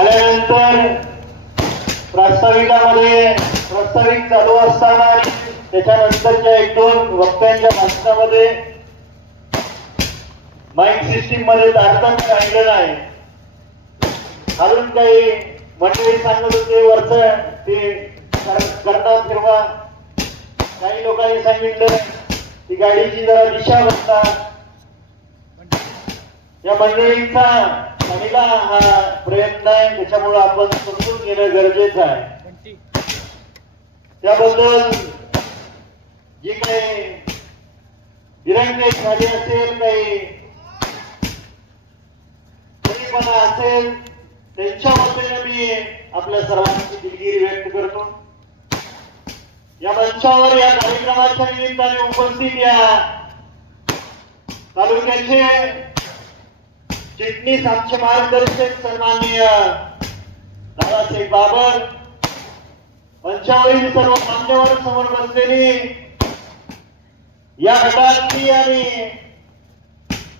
आल्यानंतर प्रास्ताविकामध्ये प्रास्ताविक चालू असताना आणि त्याच्यानंतरच्या एक दोन वक्त्यांच्या भाषणामध्ये माईक सिस्टीममध्ये तारतम्य राहिलं नाही अजून काही मंडळी सांगत होते वरच ते करतात तेव्हा. काही लोकांनी सांगितलं ती गाडीची जरा दिशा बसता या मंडळींचा पहिला हा प्रयत्न आहे त्याच्यामुळे आपण समजून घेणं गरजेचं आहे. त्याबद्दल जी काही दिरंगाई झाली असेल काही कमीपणा असेल त्यांच्या वतीने मी आपल्या सर्वांची दिलगिरी व्यक्त करतो. या मंचावर या कार्यक्रमाच्या निमित्ताने उपस्थित या तालुक्याचे चिटणीस आमचे मार्गदर्शक सन्माननीय दादासाहेब बाबर पंचावरील सर्व मान्यवर समोर बसलेली या गटातली आणि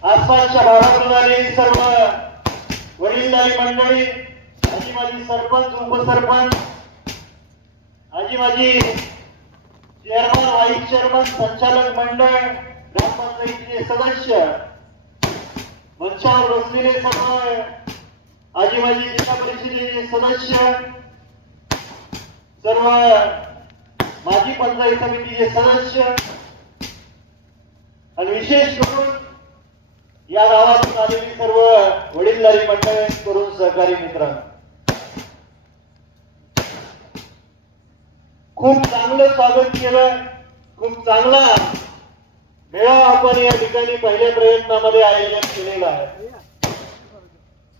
आसपासच्या भागातून आलेली सर्व वडीलधारी मंडळी आजी माझी सरपंच उपसरपंच आजी माझी चेअरमन व्हाईस चेअरमन संचालक मंडळ ग्रामपंचायतीचे सदस्य मंचावर बसलेले सर्व आजी माझी जिल्हा परिषदेचे सदस्य सर्व माजी पंचायत समितीचे सदस्य आणि विशेष करून या गावातून आलेली सर्व वडीलधारी मंडळ करून सहकारी मित्र. खूप चांगलं स्वागत केलं खूप चांगला मेळा आपण या ठिकाणी पहिल्या प्रयत्नामध्ये आयोजन केलेलं आहे.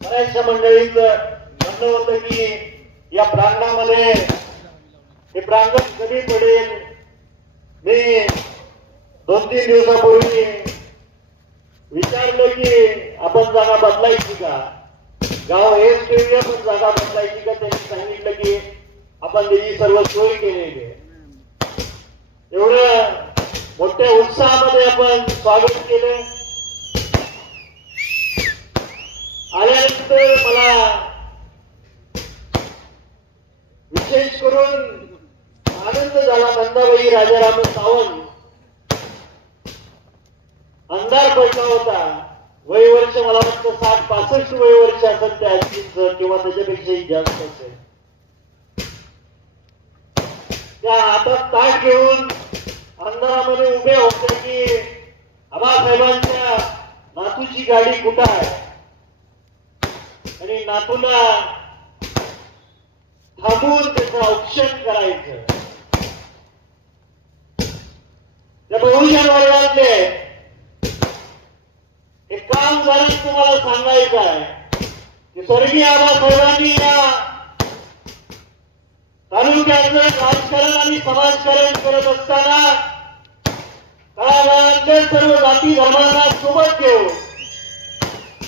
बऱ्याचशा मंडळीच म्हणणं होतं की या प्रांगणामध्ये हे प्रांगण कधी पडेल. मी दोन तीन दिवसापूर्वी विचारलं की आपण जागा बदलायची का? गाव हेच ठेवूया पण जागा बदलायची का? त्यांनी सांगितलं की आपण त्याची सर्व सोय केलेली आहे. एवढं मोठ्या उत्साहामध्ये आपण स्वागत केलं आल्यानंतर मला विशेष करून आनंद झाला नंदाबाई राजाराम सावंत. अंधार पडला होता. वय वर्ष मला वाटतं साठ पासष्ट वय वर्ष असेल त्या किंवा त्याच्यापेक्षाही जास्त असेल. त्या हातात ताट घेऊन अंधारामध्ये उभे होते की आबासाहेबांच्या नातूची गाडी कुठं आहे? आणि नातूला थांबून त्याचं औक्षण करायचं. त्या बहुजन वर्गातले एक काम झालं तुम्हाला सांगायचं आहे. की स्वर्गीय आबासाहेबांनी या म्हणून त्यांचं राजकारण आणि समाजकारण करत असताना तळागाळातल्या सर्व जाती धर्मांना सोबत घेऊन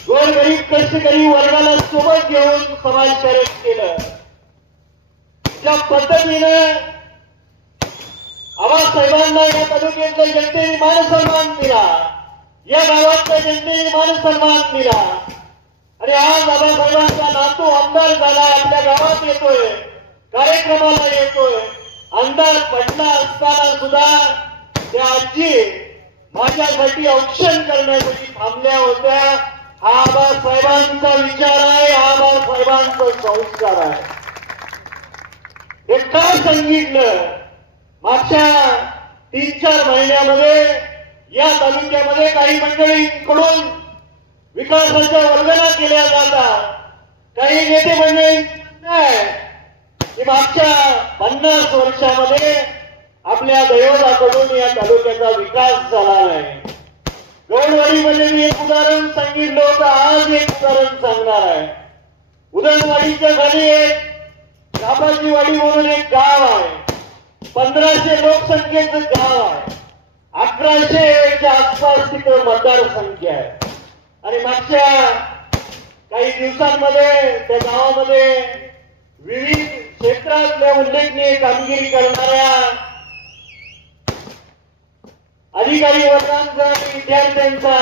गोरगरीब कष्टकरी वर्गाला सोबत घेऊन समाजकारण केलं. त्या पद्धतीनं आबासाहेबांना या तालुक्यातल्या जनतेने मानसन्मान दिला. या गावातल्या जनतेने मानसन्मान दिला. आणि आज आबासाहेबांचा नातू आमदार झाला आपल्या गावात येतोय. कार्यक्रमाला येतोय. आमदार पडला असताना सुद्धा त्या आजी माझ्यासाठी औक्षण करण्यासाठी थांबल्या होत्या. हा आबासाहेबांचा विचार आहे हा आबासाहेबांचा संस्कार आहे. हे का सांगितलं. मागच्या तीन चार महिन्यामध्ये या तालुक्यामध्ये काही मंडळींकडून विकासाच्या वर्गना केल्या जातात. काही नेते मंडळी नाही. मागच्या पन्नास वर्षामध्ये आपल्या दैवताकडून या तालुक्याचा विकास झाला नाही. गौडवाडीमध्ये मी एक उदाहरण सांगितलं होतं आज एक उदाहरण सांगणार आहे. उदयनवाडीच्या खाली एक काबाची वाडी म्हणून एक गाव आहे. पंधराशे लोकसंख्येचं गाव आहे. अकराशेच्या आसपास तिथं मतदारसंख्या आहे. आणि मागच्या काही दिवसांमध्ये त्या गावामध्ये विविध क्षेत्रातल्या उल्लेखनीय कामगिरी करणाऱ्या अधिकारी वर्गांचा आणि विद्यार्थ्यांचा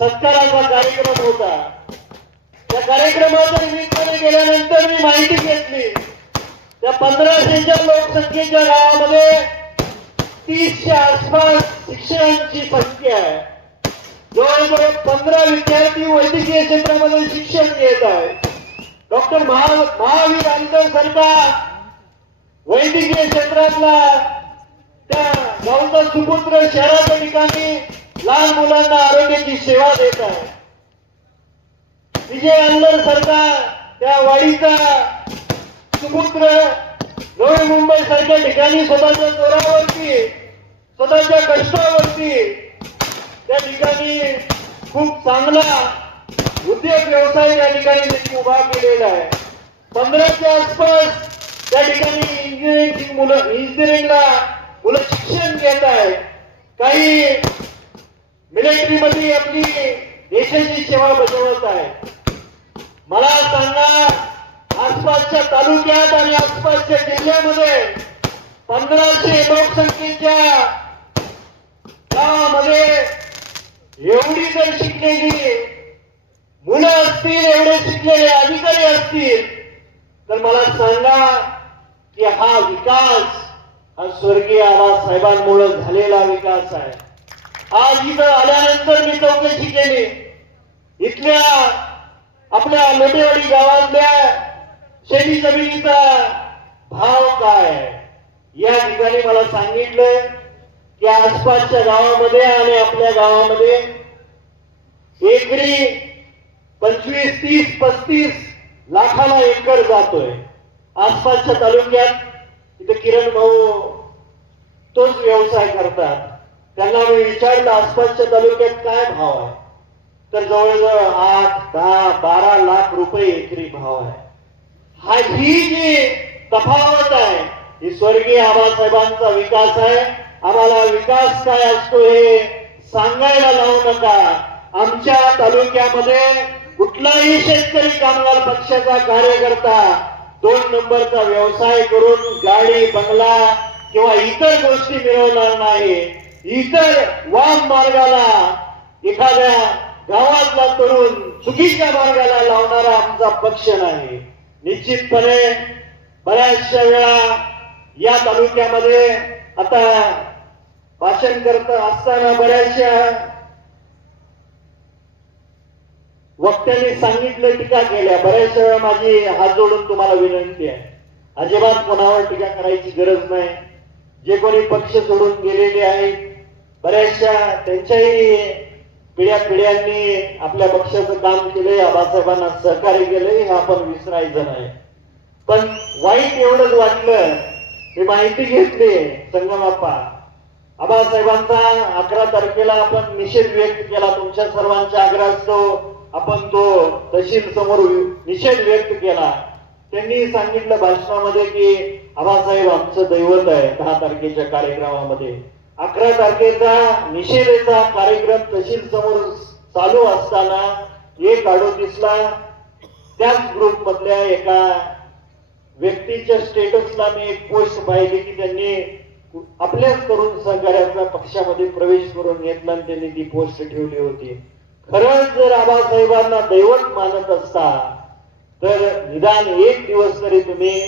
सत्काराचा कार्यक्रम होता. त्या कार्यक्रमाच्या निमित्ताने गेल्यानंतर मी माहिती घेतली. त्या पंधराशेच्या लोकसंख्येच्या गावामध्ये तीसच्या आसपास शिक्षणांची संख्या आहे. जवळजवळ पंधरा विद्यार्थी वैद्यकीय क्षेत्रामध्ये शिक्षण घेत आहेत. डॉक्टर महा महावीर आंबेडकर सरकार वैद्यकीय क्षेत्रातला त्या गावचा सुपुत्र शहराच्या ठिकाणी लहान मुलांना आरोग्याची सेवा देत आहे. विजय अंदर सरकार त्या वाडीचा सुपुत्र नवी मुंबई सारख्या ठिकाणी स्वतःच्या जोरावरती स्वतःच्या कष्टावरती त्या ठिकाणी खूप चांगला उद्योग व्यवसाय या ठिकाणी त्यांनी उभा केलेला आहे. पंधराच्या आसपास त्या ठिकाणी इंजिनिअरिंगची मुलं इंजिनिअरिंगला मुलं शिक्षण घेत आहेत. काही मिलिटरी मध्ये आपली देशाची सेवा बजावत आहे मला सांगा आसपासच्या तालुक्यात आणि आसपासच्या जिल्ह्यामध्ये पंधराशे लोकसंख्येच्या गावामध्ये एवढी जर शिकलेली मुलं असतील एवढे शिकलेले अधिकारी असतील तर मला सांगा की हा विकास हा स्वर्गीय आबासाहेबांमुळे झालेला विकास आहे. आज इथं आल्यानंतर मी चौकशी केली. इथल्या आपल्या मोठेवाडी गावातल्या शेती जमिनीचा भाव काय या ठिकाणी मला सांगितलं की आसपासच्या गावामध्ये आणि आपल्या गावामध्ये एकरी पंचवीस तीस पस्तीस लाखाला एकर जातोय. आसपासच्या तालुक्यात इथे किरण भाऊ तोच व्यवसाय करतात. त्यांना मी विचारलं आसपासच्या तालुक्यात काय भाव आहे? तर जवळजवळ आठ दहा बारा लाख रुपये एकरी भाव आहे. हा ही जी तफावत आहे ही स्वर्गीय आबासाहेबांचा विकास आहे. आम्हाला विकास काय असतो हे सांगायला लावू नका. आमच्या तालुक्यामध्ये कुठलाही शेतकरी कामगार पक्षाचा कार्यकर्ता दोन नंबरचा व्यवसाय करून गाडी बंगला किंवा इतर गोष्टी मिळवणार नाही इतर वाम मार्गाला एखाद्या गावातला तरुण चुकीच्या मार्गाला लावणारा आमचा पक्ष नाही. निश्चितपणे बऱ्याचशा वेळा या तालुक्यामध्ये आता भाषण करत असताना बऱ्याचशा वक्त्यांनी सांगितलं टीका केल्या. बऱ्याचशा वेळा माझी हात जोडून तुम्हाला विनंती आहे. अजिबात कोणावर टीका करायची गरज नाही. जे कोणी पक्ष सोडून गेलेले आहेत बऱ्याचशा त्यांच्याही पिढ्या पिढ्यांनी आपल्या पक्षाचं काम केलंय आबासाहेबांना सहकार्य केलंय हे आपण विसरायचं नाही. पण वाईट एवढंच वाटलं मी माहिती घेतली संगमाप्पा. आबासाहेबांचा अकरा तारखेला आपण निषेध व्यक्त केला तुमच्या सर्वांच्या आग्रहास्तव आपण तो तहसील समोर निषेध व्यक्त केला. त्यांनी सांगितलं भाषणामध्ये की आबासाहेब आमचं दैवत आहे दहा तारखेच्या कार्यक्रमामध्ये. अकरा तारखेचा निषेधेचा कार्यक्रम तहसील समोर चालू असताना एक अडोतीसला त्याच ग्रुप मधल्या एका व्यक्तीच्या स्टेटसला मी एक पोस्ट पाहिली की त्यांनी आपल्याच करून सहकार्याचा पक्षामध्ये प्रवेश करून घेतला आणि त्यांनी ती पोस्ट ठेवली होती. खरंच जर आबासाहेबांना दैवत मानत असता तर निदान एक दिवस तरी तुम्ही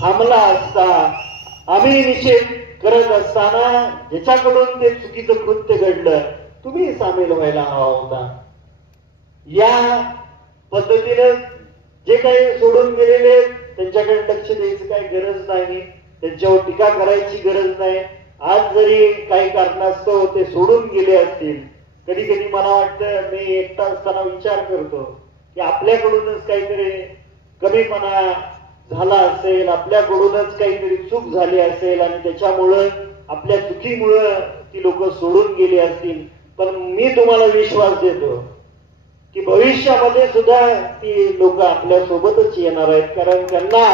थांबला असता. आम्ही निषेध करत असताना ज्याच्याकडून ते चुकीचं कृत्य घडलं तुम्ही सामील व्हायला हवा होता. या पद्धतीनं जे काही सोडून गेलेले त्यांच्याकडे लक्ष द्यायची काही गरज नाही. त्यांच्यावर टीका करायची गरज नाही. आज जरी काही कारणास्तव ते सोडून गेले असतील कधी कधी मला वाटतं मी एकटा असताना विचार करतो की आपल्याकडूनच काहीतरी कमीपणा झाला असेल आपल्याकडूनच काहीतरी चूक झाली असेल आणि त्याच्यामुळं आपल्या चुकीमुळं ती लोक सोडून गेली असतील. पण मी तुम्हाला विश्वास देतो की भविष्यामध्ये सुद्धा ती लोक आपल्या सोबतच येणार आहेत कारण त्यांना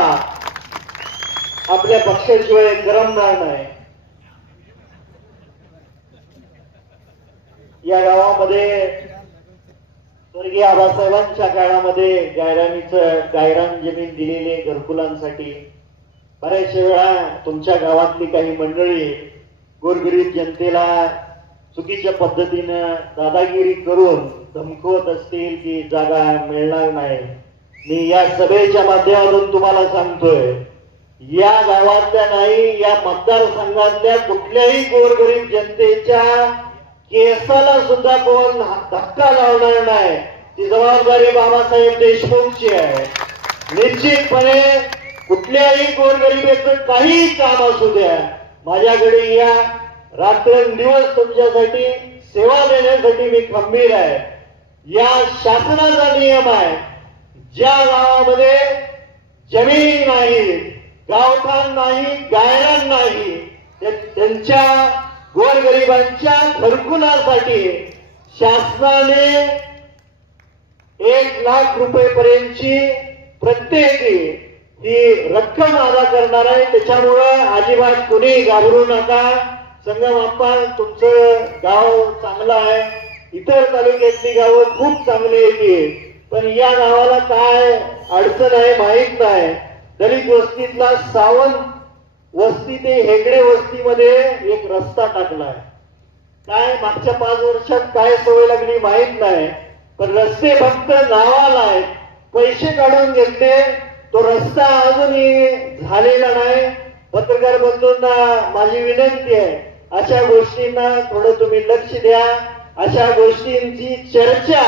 आपल्या पक्षाशिवाय करमणार नाही. या गावामध्ये स्वर्गीय आबासाहेबांच्या काळामध्ये गायरामीच गायरान जमीन दिलेले घरकुलांसाठी. बऱ्याचशा वेळा तुमच्या गावातली काही मंडळी गोरगरीब जनतेला चुकीच्या पद्धतीनं दादागिरी करून धमकवत असतील की जागा मिळणार नाही. मी या सभेच्या माध्यमातून तुम्हाला सांगतोय या गावातल्या नाही या मतदारसंघातल्या कुठल्याही गोरगरीब जनतेच्या केसाला सुद्धा कोण धक्का लावणार नाही. ती जबाबदारी बाबासाहेब देशमुखची आहे. निश्चितपणे कुठल्याही गोरगरिबीचं काही काम असू द्या माझ्याकडे या रात्रंदिवस तुमच्यासाठी सेवा देण्यासाठी मी खंबीर आहे. या शासनाचा नियम आहे ज्या गावामध्ये जमीन नाही गावठाण नाही गायरान नाही ते- त्यांच्या गोरगरिबांच्या घरकुलासाठी शासनाने एक लाख रुपये पर्यंतची प्रत्येकी ही रक्कम अदा करणार आहे. त्याच्यामुळं अजिबात कुणी घाबरू नका. संगमप्पा तुमचं गाव चांगलं आहे. इतर तालुक्यातली गावं खूप चांगली येते पण या गावाला काय अडचण आहे माहीत नाही. दलित वस्तीतला सावंत वस्ती ते हेगडे वस्तीमध्ये एक रस्ता टाकलाय. काय मागच्या पाच वर्षात काय सवय लागली माहीत नाही पण रस्ते फक्त नावाला आहेत. पैसे काढून घेतले तो रस्ता अजूनही झालेला नाही. पत्रकार बंधूंना माझी विनंती आहे अशा गोष्टींना थोडं तुम्ही लक्ष द्या. अशा गोष्टींची चर्चा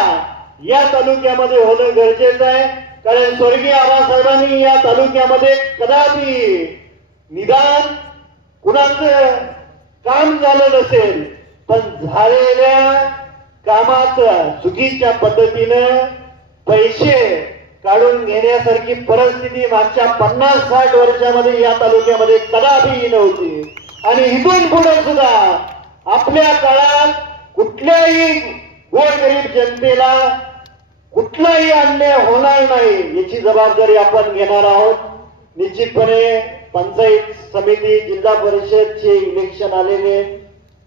या तालुक्यामध्ये होणं गरजेचं आहे. कारण स्वर्गीय आबासाहेबांनी या तालुक्यामध्ये कदापि निदान कुणाचं काम झालं नसेल पण झालेल्या कामाचं चुकीच्या पद्धतीनं पैसे काढून घेण्यासारखी परिस्थिती मागच्या पन्नास साठ वर्षामध्ये या तालुक्यामध्ये कदापि नव्हती. आणि इथून पुढे सुद्धा आपल्या काळात कुठल्याही गोरगरीब जनतेला कुठलाही अन्याय होणार नाही याची जबाबदारी आपण घेणार आहोत. निश्चितपणे पंचायत समिती जिल्हा परिषदचे इलेक्शन आलेले.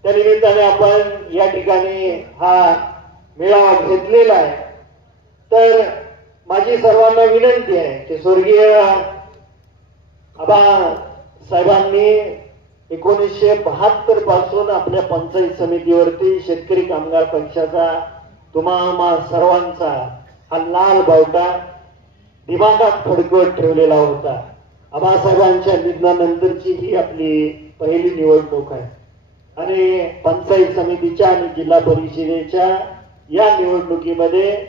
त्या निमित्ताने आपण या ठिकाणी हा मेळावा घेतलेला आहे. तर माझी सर्वांना विनंती आहे की स्वर्गीय आबा साहेबांनी एकोणीसशे बहात्तरपासून आपल्या पंचायत समितीवरती शेतकरी कामगार पक्षाचा तुम्हा सर्वांचा हा लाल बावटा दिमागात फडकवत ठेवलेला होता. आबासाहेबांच्या निधनानंतरची ही आपली पहिली निवडणूक आहे. आणि पंचायत समितीच्या आणि जिल्हा परिषदेच्या या निवडणुकीमध्ये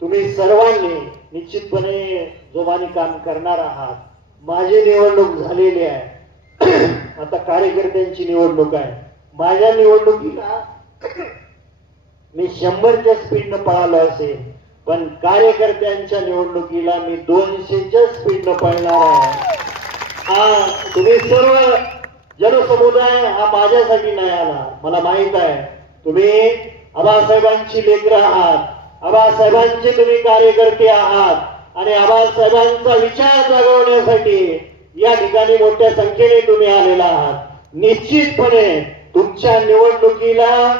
तुम्ही सर्वांनी निश्चितपणे जोमाने काम करणार आहात. माझी निवडणूक झालेली आहे. आता कार्यकर्त्यांची निवडणूक आहे. माझ्या निवडणुकीला मी शंभरच्या स्पीडनं पळालो असेल. पण कार्यकर्त्यांच्या निवडणुकीला मी दोनशेच्या स्पीडनं पळणार आहे. हा तुम्ही सर्व जनसमुदाय हा माझ्यासाठी नाही आला. मला माहीत आहे. तुम्ही आबासाहेबांची लेकर आहात. आबासाहेबांचे तुम्ही कार्यकर्ते आहात. आणि आबासाहेबांचा विचार जागवण्यासाठी या ठिकाणी मोठ्या संख्येने तुम्ही आलेला आहात. निश्चितपणे तुमच्या निवडणुकीला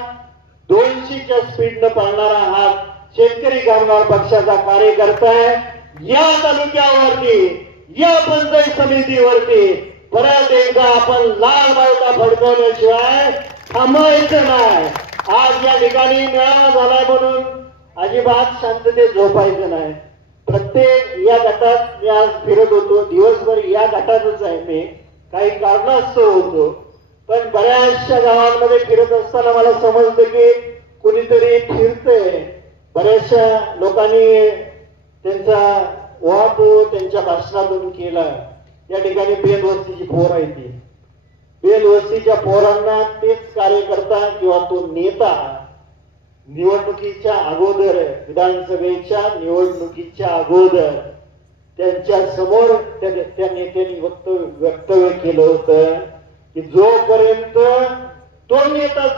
दोनशेच्या स्पीडनं पळणारा आहात. शेतकरी कामगार पक्षाचा कार्यकर्ता आहे. या तालुक्यावरती या पंचायत समितीवरती परत एकदा आपण लाल बावटा फडकवल्याशिवाय थांबायचं नाही. आज या ठिकाणी मेळावा झालाय म्हणून अजिबात शांततेत झोपायचं नाही. प्रत्येक या गटात मी आज फिरत होतो. दिवसभर या गटातच आहे मी. काही कारणास्तव होतो. पण बऱ्याचशा गावांमध्ये फिरत असताना मला समजतं की कुणीतरी फिरतंय. बऱ्याचशा लोकांनी त्यांचा वाहतो त्यांच्या भाषणातून केला. या ठिकाणी बेलवस्तीची पोर आहे ती. बेलवस्तीच्या पोरांना तेच कार्यकर्ता किंवा तो नेता निवडणुकीच्या अगोदर विधानसभेच्या निवडणुकीच्या अगोदर त्यांच्यासमोर त्या त्या नेत्यांनी वक्तव्य वक्तव्य केलं होतं की जोपर्यंत तो नेता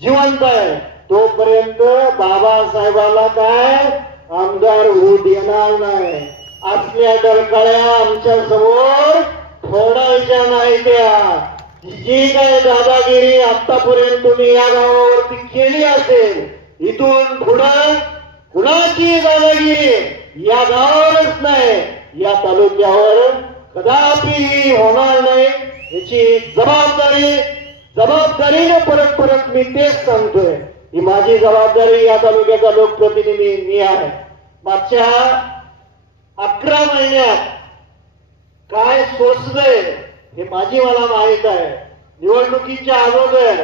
जिवंत आहे तोपर्यंत बाबासाहेबाला काय? आमदार होऊ देणार नाही. असल्या डरकाळ्या आमच्यासमोर फोडायच्या नाही त्या. जी काय दादागिरी आतापर्यंत तुम्ही या गावावरती केली असेल इथून पुढं कुणाची दादागिरी या गावावरच नाही या तालुक्यावर कदापि होणार नाही. याची जबाबदारी जबाबदारीने परत परत मी तेच सांगतोय. ही माझी जबाबदारी या तालुक्याचा लोकप्रतिनिधी मी आहे. मागच्या अकरा महिन्यात काय सोसलंय हे माझी मला माहीत आहे. निवडणुकीच्या अगोदर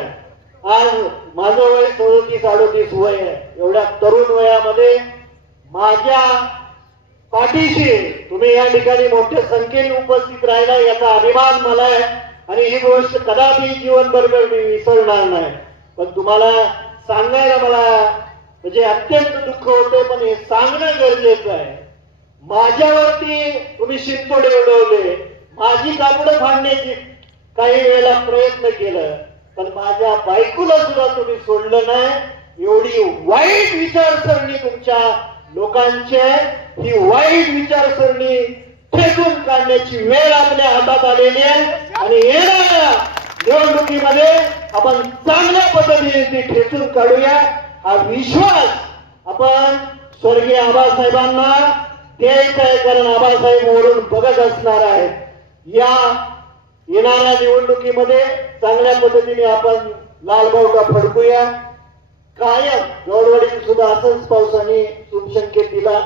आज माझं वय सदोतीस अडोतीस वय आहे. एवढ्या तरुण वयामध्ये माझ्या पाठीशी तुम्ही या ठिकाणी मोठ्या संख्येने उपस्थित राहिला याचा अभिमान मला आहे आणि ही गोष्ट कदापि जीवनभर मी विसरणार नाही. पण तुम्हाला सांगायला मला म्हणजे अत्यंत दुःख होते पण हे सांगणं गरजेचं आहे. माझ्यावरती तुम्ही शिंतोडे उडवले माझी कापडं फाडण्याची काही वेळेला प्रयत्न केलं पण माझ्या बायकोला सुद्धा तुम्ही सोडलं नाही. एवढी वाईट विचारसरणी तुमच्या लोकांची आहे. ही वाईट विचारसरणी फेकून काढण्याची वेळ आपल्या हातात आलेली आहे. आणि येणाऱ्या निवडणुकीमध्ये आपण चांगल्या पद्धतीने ती खेचून काढूया. हा विश्वास आपण स्वर्गीय आबासाहेबांना द्यायचा आहे कारण आबासाहेब वरून बघत असणार आहेत. या येणाऱ्या निवडणुकीमध्ये चांगल्या पद्धतीने आपण लालबावटा फडकूया. कायम गौरवाडीत सुद्धा असंच पावसाने शुभसंकेत दिला.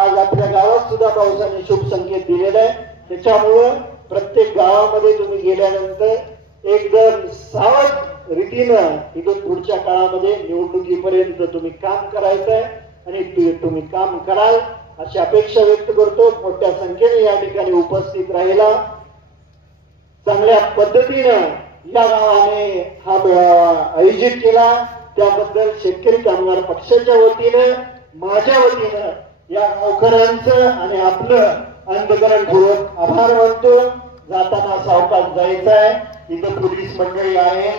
आज आपल्या गावात सुद्धा पावसाने शुभ संकेत दिलेला आहे. त्याच्यामुळं प्रत्येक गावामध्ये तुम्ही गेल्यानंतर रीतीनं इथून पुढच्या काळामध्ये निवडणुकीपर्यंत तुम्ही काम करायचंय आणि तुम्ही काम कराल अशी अपेक्षा व्यक्त करतो. मोठ्या संख्येने या ठिकाणी उपस्थित राहिला. चांगल्या पद्धतीनं या गावाने हा मेळावा आयोजित केला. त्याबद्दल शेतकरी कामगार पक्षाच्या वतीनं माझ्या वतीनं या गावकऱ्यांचं आणि आपलं अंतकरणपूर्वक आभार मानतो. जाताना सावकाश जायचं आहे इथं पोलीस मंडळी आहे.